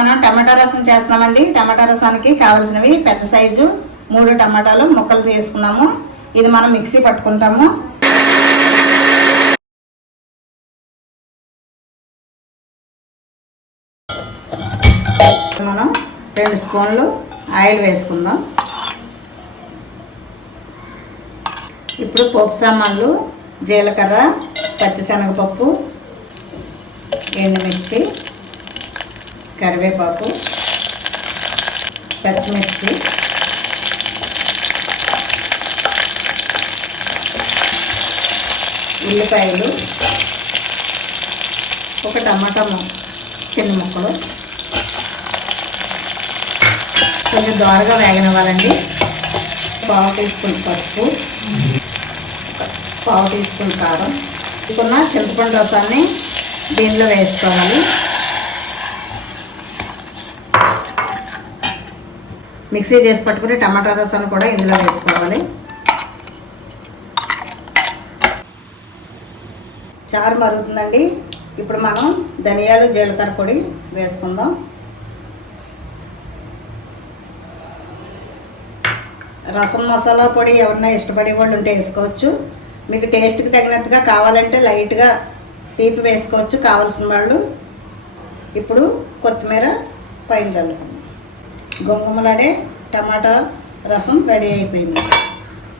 మనం టమాటా రసం చేస్తున్నామండి. టమాటా రసానికి కావాల్సినవి పెద్ద సైజు 3 టమాటాలు ముక్కలు చేసుకున్నాము. ఇది మనం మిక్సీ పట్టుకుంటాము. మనం 2 స్పూన్లు ఆయిల్ వేసుకుందాం. ఇప్పుడు పోపు సామాన్లు జీలకర్ర, పచ్చిశనగపప్పు, ఎండుమిర్చి, కరివేపాకు, పచ్చిమిర్చి, ఉల్లిపాయలు, ఒక టమాటా చిన్న ముక్కలు కొంచెం దోరగా వేగనివ్వాలండి. 1/2 టీ స్పూన్ పసుపు, 1/2 టీ స్పూన్ కారం, తీసుకున్న చింతపండు రసాన్ని దీనిలో వేసుకోవాలి. మిక్సీ చేసి పట్టుకుని టమాటా రసాన్ని కూడా ఇందులో వేసుకోవాలి. చారు మరుగుతుందండి. ఇప్పుడు మనం ధనియాలు, జీలకర్ర పొడి వేసుకుందాం. రసం మసాలా పొడి ఎవరన్నా ఇష్టపడే వాళ్ళు ఉంటే వేసుకోవచ్చు. మీకు టేస్ట్కి తగినట్టుగా కావాలంటే లైట్గా తీపి వేసుకోవచ్చు కావాల్సిన వాళ్ళు. ఇప్పుడు కొత్తిమీర పైన చల్లుకుందాం. గుమగుమలాడే టమాటా రసం రెడీ అయిపోయింది.